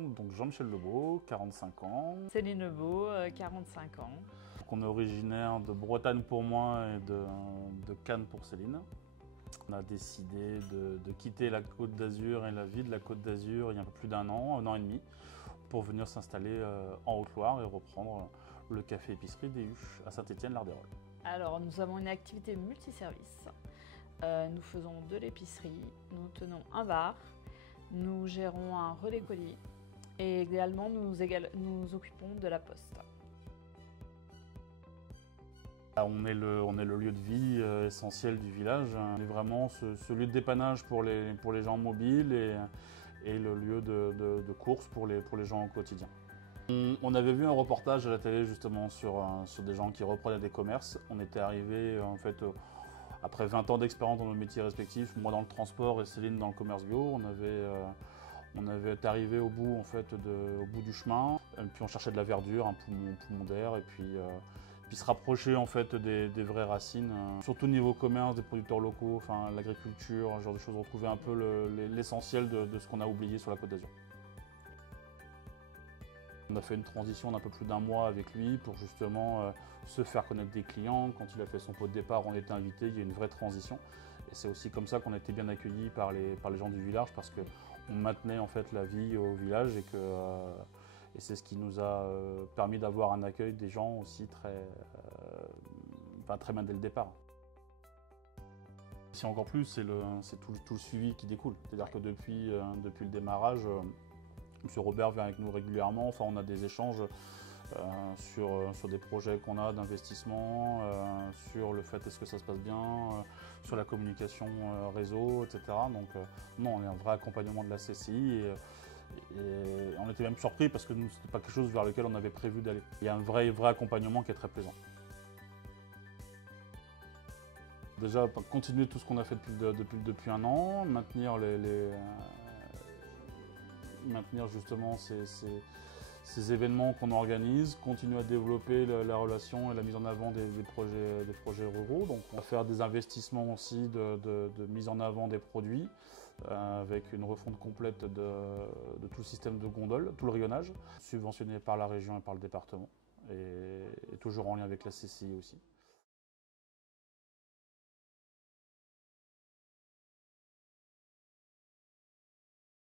présente, donc Jean-Michel Lebeau, 45 ans. Céline Lebeau, 45 ans. Donc on est originaire de Bretagne pour moi et de Cannes pour Céline. On a décidé de quitter la Côte d'Azur et la vie de la Côte d'Azur il y a un peu plus d'un an et demi, pour venir s'installer en Haute-Loire et reprendre le café-épicerie des Huches à Saint-Étienne-l'Ardérol. Alors, nous avons une activité multiservice. Nous faisons de l'épicerie, nous tenons un bar, nous gérons un relais colis et également nous occupons de la poste. On est le lieu de vie essentiel du village. On est vraiment ce lieu de dépannage pour les gens mobiles et le lieu de course pour les gens au quotidien. On avait vu un reportage à la télé justement sur des gens qui reprenaient des commerces. On était arrivé en fait après 20 ans d'expérience dans nos métiers respectifs, moi dans le transport et Céline dans le commerce bio. On avait été arrivé au bout en fait au bout du chemin. Et puis on cherchait de la verdure, un poumon d'air et puis se rapprocher en fait des vraies racines, surtout niveau commerce, des producteurs locaux, enfin l'agriculture, ce genre de choses, retrouver un peu l'essentiel de ce qu'on a oublié sur la Côte d'Azur. On a fait une transition d'un peu plus d'un mois avec lui pour justement se faire connaître des clients. Quand il a fait son pot de départ, on était invités, il y a une vraie transition. Et c'est aussi comme ça qu'on a été bien accueillis par les gens du village parce qu'on maintenait en fait la vie au village et c'est ce qui nous a permis d'avoir un accueil des gens aussi très bien dès le départ. Si encore plus, c'est tout le suivi qui découle. C'est-à-dire que depuis le démarrage, M. Robert vient avec nous régulièrement, enfin, on a des échanges sur des projets qu'on a d'investissement, sur le fait est-ce que ça se passe bien, sur la communication réseau, etc. Donc non, on est un vrai accompagnement de la CCI et on était même surpris parce que ce n'était pas quelque chose vers lequel on avait prévu d'aller. Il y a un vrai accompagnement qui est très plaisant. Déjà, continuer tout ce qu'on a fait depuis un an, maintenir justement ces événements qu'on organise, continuer à développer la relation et la mise en avant des projets ruraux. Donc on va faire des investissements aussi de mise en avant des produits avec une refonte complète de tout le système de gondoles, tout le rayonnage, subventionné par la région et par le département et toujours en lien avec la CCI aussi.